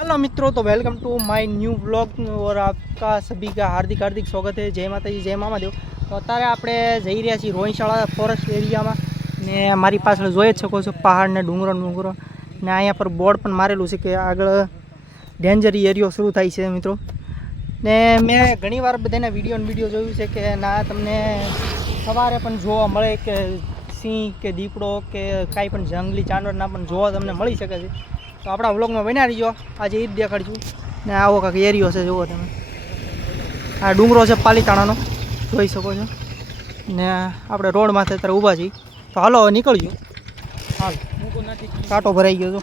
Hello मित्रों, तो welcome to my new vlog और आपका सभी का हार्दिक हार्दिक स्वागत है। जय माताजी, जय मामादेव। तो अत्यारे આપણે જઈ રહ્યા છીએ રોહિશાળા ફોરેસ્ટ એરિયામાં ને મારી પાછળ જોઈ જ શકો છો પહાડ ને ડુંગરો ને અહીંયા પર બોર્ડ પણ મારેલું છે કે આગળ ડેન્જર એરિયો શરૂ થાય છે મિત્રો। ને મેં ઘણીવાર બધાના વિડીયો જોયું છે કે ના તમને સવારે પણ જોવા મળે કે સિંહ કે દીપડો કે કાંઈ પણ જંગલી જાનવરના પણ જોવા તમને મળી શકે છે। તો આપણા વ્લોગમાં બન્યા રહીજો, આજે એ જ દેખાડશું ને આવો કાંઈક એરિયો છે જુઓ તમે। આ ડુંગરો છે પાલીતાણાનો, જોઈ શકો છો ને આપણે રોડ માથે અત્યારે ઊભા છીએ। તો હાલો હવે નીકળજો, હાલ કાંટો ભરાઈ ગયો તો।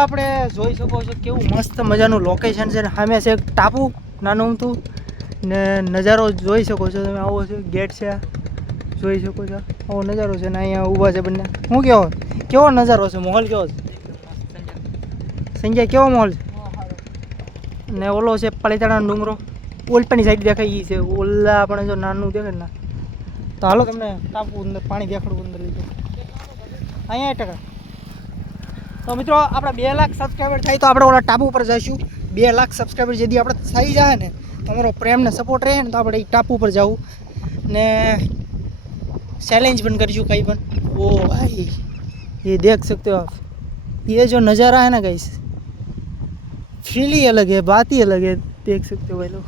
આપણે જોઈ શકો છો કેવું મસ્ત મજાનું લોકેશન છે ને સામે છે એક ટાપુ નાનું અમથું ને નજારો જોઈ શકો છો તમે। આવો છે ગેટ છે, જોઈ શકો છો આવો નજારો છે ને અહીંયા ઊભા છે બંને। શું કેવો નજારો છે, માહોલ કેવો છે સંજય, કેવો માહોલ છે? ને ઓલો છે પાલીતાણાનો ડુંગરો, ઓલપાની સાઈડ દેખાય એ છે, ઓલા આપણે જો નાનું દેખાય ને। તો હાલો તમને ટાપુ અંદર પાણી દેખાડું, અંદર લીધું અહીંયા 1%। તો મિત્રો આપણા 2 લાખ સબસ્ક્રાઈબર થાય તો આપણે ઓલા ટાપુ પર જઈશું। 2 લાખ સબસ્ક્રાઈબર જેથી આપણે થઈ જાય ને, તમારો પ્રેમ ને સપોર્ટ રહે ને, તો આપણે એ ટાપુ પર જવું ને चैलेंज बन करीशू कहीं पण। ओ भाई ये देख सकते हो आप, ये जो नज़ारा है ना गाइस, फील ही अलग है, बात ही अलग है। देख सकते हो भाई लोग,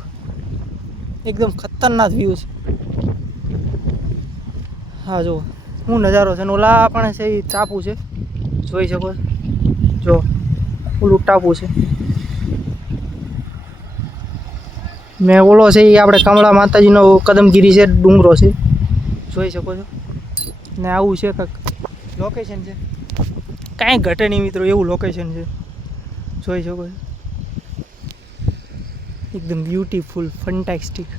एकदम खतरनाक व्यू है। हाँ जो हूँ नज़ारो है, ओला पण से टापू है, જોઈ શકો જો ઓલું ટાપુ છે ને ઓલો છે એ આપણે કમળા માતાજીનો કદમગીરી છે, ડુંગરો છે, જોઈ શકો છો ને આવું છે કાંઈક લોકેશન છે, કાંઈ ઘટે નહીં મિત્રો એવું લોકેશન છે, જોઈ શકો છો એકદમ બ્યુટીફુલ ફન્ટાસ્ટિક,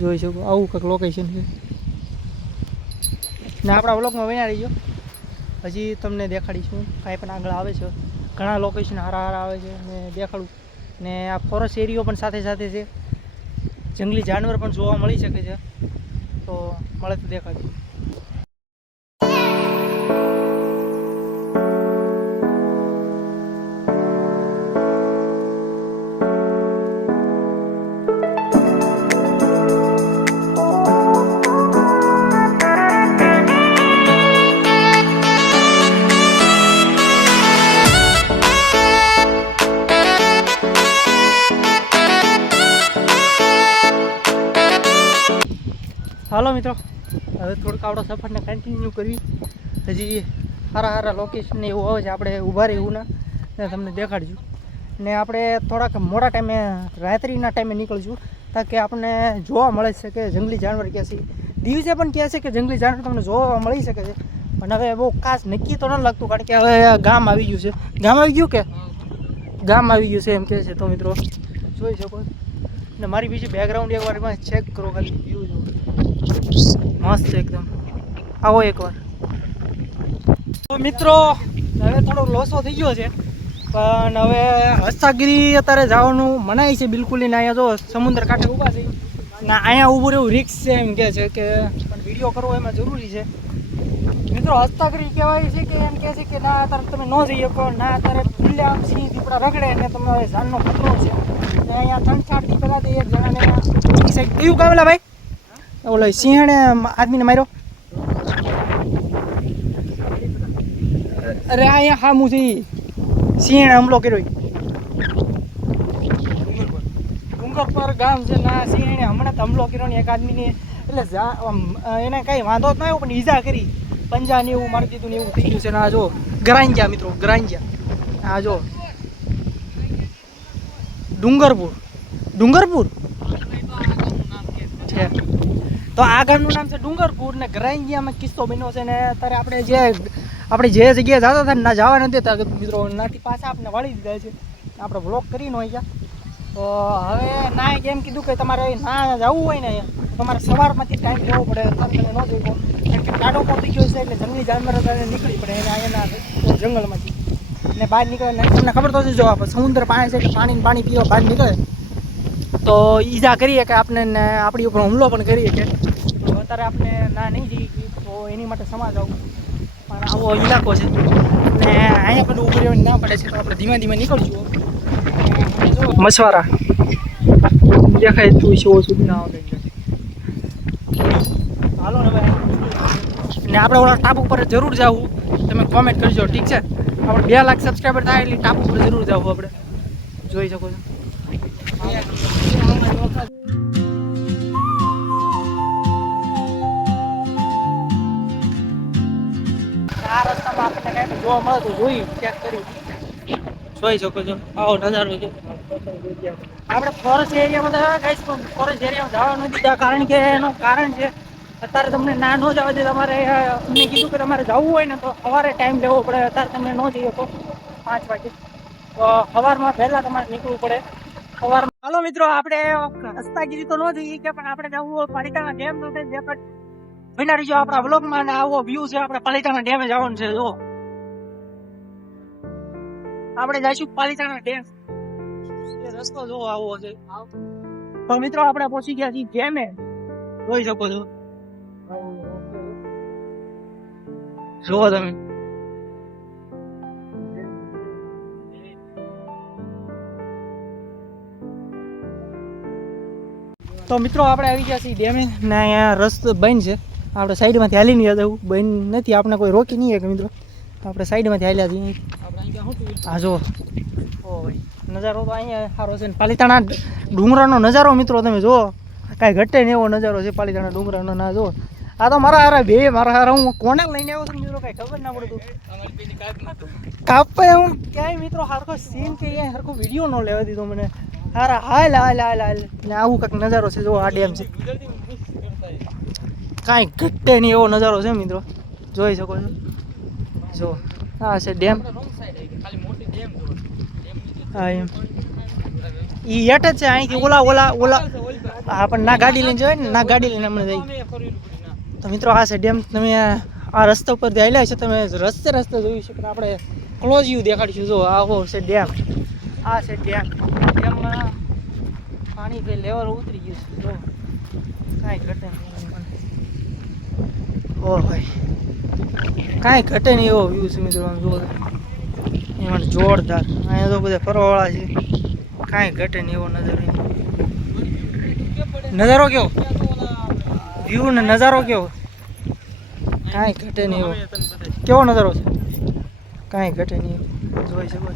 જોઈ શકો આવું કાંઈક લોકેશન છે ને આપણા વ્લોગમાં બન્યા રહીજો। હજી તમને દેખાડીશું કાંઈ પણ આગળ આવે છે, ઘણા લોકેશન સારા આવે છે ને દેખાડું ને આ ફોરેસ્ટ એરિયો પણ સાથે સાથે છે, જંગલી જાનવર પણ જોવા મળી શકે છે, તો મળે તો દેખાડું। હાલો મિત્રો, હવે થોડુંક આપણો સફરને કન્ટિન્યુ કરવી. હજી સારા સારા લોકેશન એવું આવે છે, આપણે ઊભા રહેવું ને તમને દેખાડશું. ને આપણે થોડાક મોડા ટાઈમે રાત્રિના ટાઈમે નીકળશું, તાકે આપણને જોવા મળે છે કે જંગલી જાનવર ક્યાં છે. દિવસે પણ કહે છે કે જંગલી જાનવર તમને જોવા મળી શકે છે, પણ હવે બહુ ખાસ નક્કી તો ન લાગતું, કારણ કે હવે ગામ આવી ગયું છે. ગામ આવી ગયું કે ગામ આવી ગયું છે એમ કહે છે. તો મિત્રો જોઈ શકો. ને મારી બીજી બેકગ્રાઉન્ડ એકવાર એમાં ચેક કરો, ખાલી વ્યૂ જો મસ્ત એકદમ. આવો એકવાર. તો મિત્રો હવે થોડો લોસો થઈ ગયો છે, પણ હવે હસ્તાગીરી અત્યારે જવાનું મનાય છે બિલકુલ નહીં. અહીંયા જો સમુદ્ર કાંઠે ઊભા છે ને અહીંયા ઊભું રહેવું રિક્સ છે એમ કહે છે, કે પણ વિડીયો કરવો એમાં જરૂરી છે. મિત્રો હસ્તાગીરી કહેવાય છે કે એમ કહે છે કે ના અત્યારે તમે ન જઈ શકો, ના અત્યારે ખુલ્લા સિંહ દીપડા રખડે ને તમારે જાનનો ખતરો છે. અહીંયા 3-4 દી પહેલાં એક જણાને એ સાઈડ કયું ગામેલા ભાઈ ઓલો સિંહણે આદમીને માર્યો. અરે અહીંયા હામું છે, સિંહણે હુમલો કર્યો. ડુંગર પર ગામ છે ના, સિંહણે હમણાં જ હુમલો કર્યો ને એક આદમીને. એટલે એને કંઈ વાંધો જ ન આવ્યો, પણ ઈજા કરી, પંજા ને એવું મારી દીધું ને એવું થઈ ગયું છે. આ જો ગરાંજ્યા મિત્રો, ગરાંજ્યા. આ જો ડુંગરપુર છે. તો આ ગામનું નામ છે ડુંગરપુર ને ગરાંજિયામાં કિસ્સો બન્યો છે. ને અત્યારે આપણે જે જગ્યાએ જતા હતા ના જવા નથી દેતા મિત્રો, નાથી પાછા આપણે વાળી દીધા છે. આપણે વ્લોગ કરીને હોય ગયા. તો હવે ના એમ કીધું કે તમારે ના જવું હોય ને તમારે સવારમાંથી ટાઈમ લેવો પડે, તમે ન જોઈ શકો, કારણ કે ટાઢો પહોંચી ગયો છે. એટલે જંગલી જાનવર નીકળી પડે એને અહીંયાના જંગલમાંથી ને બહાર નીકળે. તમને ખબર તો છે, જો આપણે સમુદ્ર પાણી છે એટલે પાણી પીવા બહાર નીકળે તો ઈજા કરીએ કે આપણે આપણી ઉપર હુમલો પણ કરીએ કે. તો અત્યારે આપણે ના નહીં જઈએ તો એની માટે સમાજ આવું, પણ આવો ઇલાકો છે ને અહીંયા પણ ઊભું રહેવાની ના પડે છે. તો આપણે ધીમે ધીમે નીકળશું. મછવારા દેખાય તું શું સુધી ના આવે. હાલો ને ભાઈ, ને આપણે ઓલા ટાપુ પર જરૂર જવું. તમે કોમેન્ટ કરજો, ઠીક છે? આપણે 2 લાખ સબસ્ક્રાઈબર થાય એટલે ટાપુ પર જરૂર જવું. આપણે જોઈ શકો છો. આ રસ્તામાં આપણને કાંઈ જોવા મળે તો જોઈ ચેક કરી જોઈ શકો છો. આવો નજારો છે. આપણે ફોરેસ્ટ એરિયામાં ગાઈસ, ફોરેસ્ટ એરિયામાં જવા નથી દીધા, કારણ કે એનું કારણ છે અત્યારે તમને ના ન જવા દે. તમારે અમને કીધું કે તમારે જવું હોય ને તો સવારે ટાઈમ લેવો પડે. અત્યારે તમે ન જઈ શકો 5 વાગે, તો સવારમાં પહેલાં તમારે નીકળવું પડે. હાલો મિત્રો, આપણે હસ્તાગીરી તો ન જોઈએ કે, પણ આપણે જવું પાલિતાણા ડેમ નો બના રહીજો આપણા વ્લોગમાં. ને આવો વ્યૂ છે, આપણે પાલિતાણા ડેમે જવાનું છે. જો આપણે જઈશું પાલિતાણા ડેમ. રસ્તો જો આવો છે. તો મિત્રો આપણે પહોંચી ગયા છીએ ડેમે, જોઈ શકો છો. જુઓ તમે. તો મિત્રો આપણે આવી ગયા છીએ ડેમે ને અહીંયા રસ્તો બંધ છે. આપણે સાઈડમાંથી હાલી નહીં જવું, બંધ નથી, આપણે કોઈ રોકી નહીં કે મિત્રો. આપણે સાઈડમાંથી હાલ્યા છીએ. હા જો ઓ ભાઈ, નજારો તો અહીંયા સારો છે. પાલિતાણા ડુંગરાનો નજારો મિત્રો તમે જુઓ, કાંઈ ઘટે ને એવો નજારો છે પાલિતાણા ડુંગરાનો. ના જો આ તો મારા હારા હું કોને લઈને આવ્યો છું મિત્રો, કાંઈ ખબર ના પડતું. કાપે હું ક્યાંય મિત્રો હરખો સીન કે ક્યાંય હરખો વિડીયો ન લેવા દીધો મને. હારા હાલ ને આવું કંઈક નજારો છે. જો આ ડેમ છે, કાંઈ ઘટે નહીં એવો નજારો છે મિત્રો, જોઈ શકો છો. જો આ છે ડેમ. હા એમ ઈ હેઠ જ છે. અહીંથી ઓલા હા, પણ ના ગાડી લઈને જવાય ને, ના ગાડી લઈને અમને જઈએ. તો મિત્રો આ છે ડેમ. તમે આ રસ્તા ઉપર આવેલા છે, તમે રસ્તે જોઈ શકો. આપણે ક્લોઝ વ્યૂ દેખાડીશું. જો આવો છે ડેમ. આ છે ડેમ. ડેમમાં પાણી લેવલ ઉતરી ગયું છે. જો કાંઈ ઘટે નહીં. ઓ ભાઈ કાંઈ ઘટે નહીં એવો વ્યૂ છે મિત્રો. આમ જુઓ એમાં જોરદાર. અહીંયા તો બધા ફરવાવાળા છે. કાંઈ ઘટે નહીં એવો નજારો કેવો વ્યૂ ને નજારો કેવો કાંઈ ઘટે નહીં એવો કેવો નજારો છે. કાંઈ ઘટે નહીં જોઈ શકો.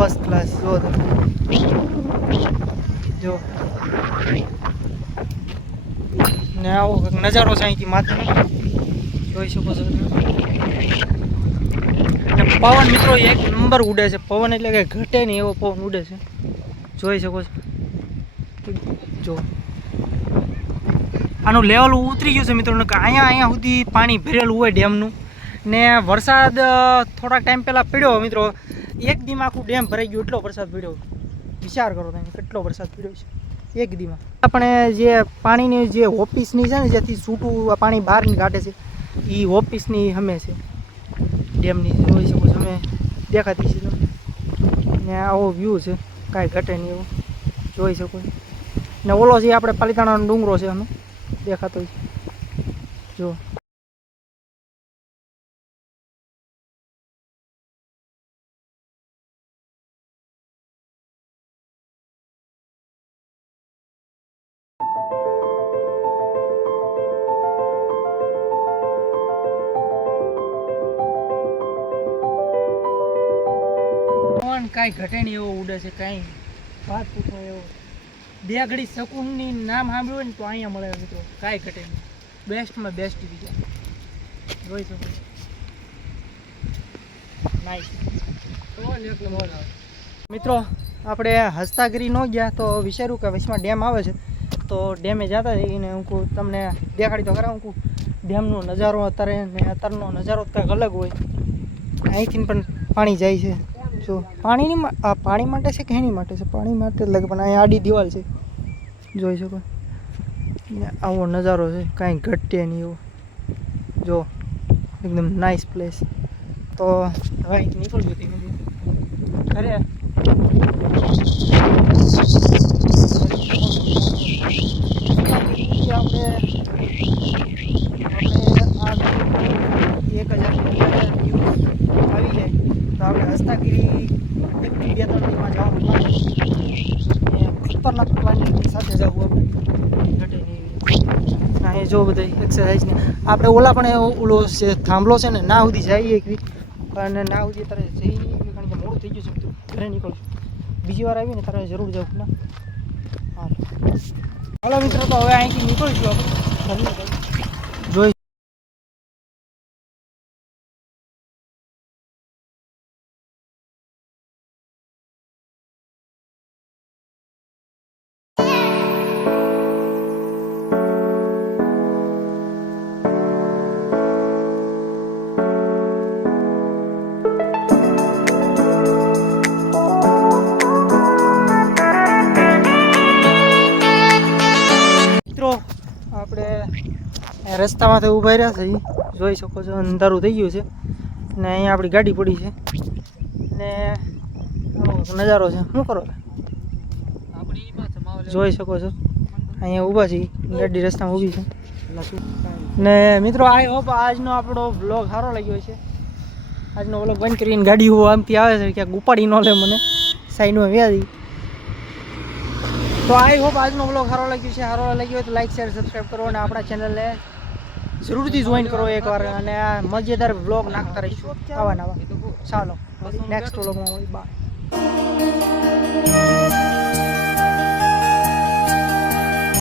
ફર્સ્ટ ક્લાસ જો જો ને આવો નજારો છે અહીંથી માથે જોઈ શકો છો. અને પવન મિત્રો એક નંબર ઉડે છે. પવન એટલે કે ઘટે નહીં એવો પવન ઉડે છે. જોઈ શકો છો. જો આનું લેવલ ઉતરી ગયું છે મિત્રો. કે અહીંયા સુધી પાણી ભરેલું હોય ડેમનું. ને વરસાદ થોડાક ટાઈમ પહેલાં પડ્યો મિત્રો. એક દીમાં આખું ડેમ ભરાઈ ગયું. એટલો વરસાદ પડ્યો. વિચાર કરો તમે કેટલો વરસાદ પડ્યો છે એક દીમાં. આપણે જે પાણીની જે ઓફિસની છે ને જેથી છૂટું પાણી બહાર કાઢે છે એ ઓફિસની અમે છે ડેમની. જોઈ શકો છો અમે દેખાતી છે તમે. ને આવો વ્યૂ છે કાંઈ ઘટે નહીં એવું જોઈ શકો. ને ઓલો છે આપણે પાલિતાણાનો ડુંગરો છે અમે દેખાતો છે જો. કાંઈ ઘટે નહીં એવો ઉડે છે. કાંઈ વાત પૂછો એવો. બે ઘડી શકુનની નામ સાંભળ્યું ને તો અહીંયા મળે મિત્રો. કાંઈ ઘટે નહીં. બેસ્ટમાં બેસ્ટ બીજા જોઈ શકો છો. નાઈસ મિત્રો. આપણે હસ્તાગીરી ન ગયા તો વિચાર્યું કે વચમાં ડેમ આવે છે તો ડેમે જતા જઈને હું તમને દેખાડી તો ખરા. હું ડેમનો નજારો અત્યારે ને અત્યારનો નજારો કંઈક અલગ હોય. અહીંથી પણ પાણી જાય છે જો. પાણી માટે છે કે એની માટે છે? પાણી માટે લાગે પણ અહીંયા આડી દિવાલ છે જોઈ શકો. ને આવો નજારો છે કાંઈ ઘટે નહીં એવો જો. એકદમ નાઇસ પ્લેસ. તો હવે અહીંથી નીકળજો ધીમે ધીમે ઘરે. આપણે 1000 આવી જાય તો આપણે હસ્તાગીરી 1-2-3 દિવસમાં જવાનું પ્લાન. ખતરનાક પ્લાનિંગની સાથે જવું આપણે ઘટે નહીં. ના એ જો બધા એક્સરસાઇઝ ને આપણે ઓલા પણ ઓલો છે થાંભલો છે ને ના સુધી જઈએ અને ના સુધી તારે જઈ કારણ કે મોડું થઈ ગયું છે બધું. ઘરે નીકળશું. બીજી વાર આવીને તારે જરૂર જવું ના. હા હાલો મિત્રો તો હવે અહીંથી નીકળીશું આપણે જોઈ. આપણે રસ્તામાંથી ઊભા રહ્યા છે જોઈ શકો છો. અંધારું થઈ ગયું છે ને અહીંયા આપણી ગાડી પડી છે ને નજારો છે. શું કરો જોઈ શકો છો. અહીંયા ઊભા છીએ ગાડી રસ્તામાં ઊભી છે. ને મિત્રો આઈ હોપ આજનો આપણો વ્લોગ સારો લાગ્યો છે. આજનો વ્લોગ બંધ કરીને ગાડી હું આમથી આવે છે ક્યાંક ઉપાડી ન લે મને સાઈડમાં વ્યાજી. તો આઈ હોપ આજનો વ્લોગ સારો લાગ્યો છે. સારો લાગ્યો હોય તો લાઈક શેર સબસ્ક્રાઈબ કરો અને આપણા ચેનલને જરૂરથી જોઈન કરો એકવાર. અને આ મજેદાર વ્લોગ નાખતા રહીશું આવા નવા. ચાલો નેક્સ્ટ વ્લોગમાં બાય.